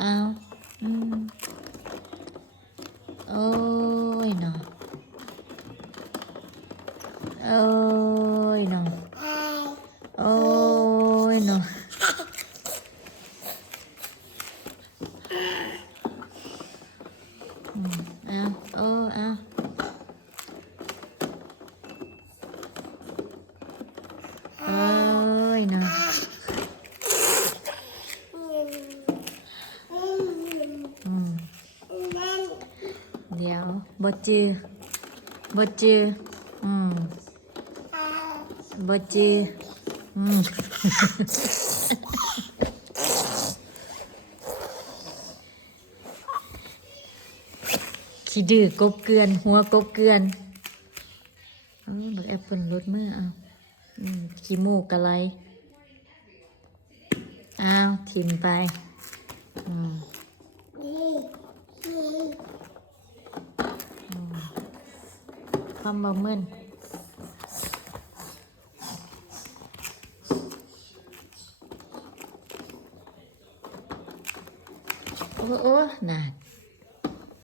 เอาอืมโอ้ยเนาะโอ้ยเนาะโอ้ยเนาะอืมเอาโอ้เอาโอ้ยเนาะ อืม เดี๋ยวบจือบจืออืมบจืออืมขี้ดื้อกบเกลือน หัวกบเกลือนเออบักแอปเปิลรดมือเอาอืมขี้มูกกะไรอ้าว ทิมไป อืม ความบ่มึนโอ้โอ้น่ะ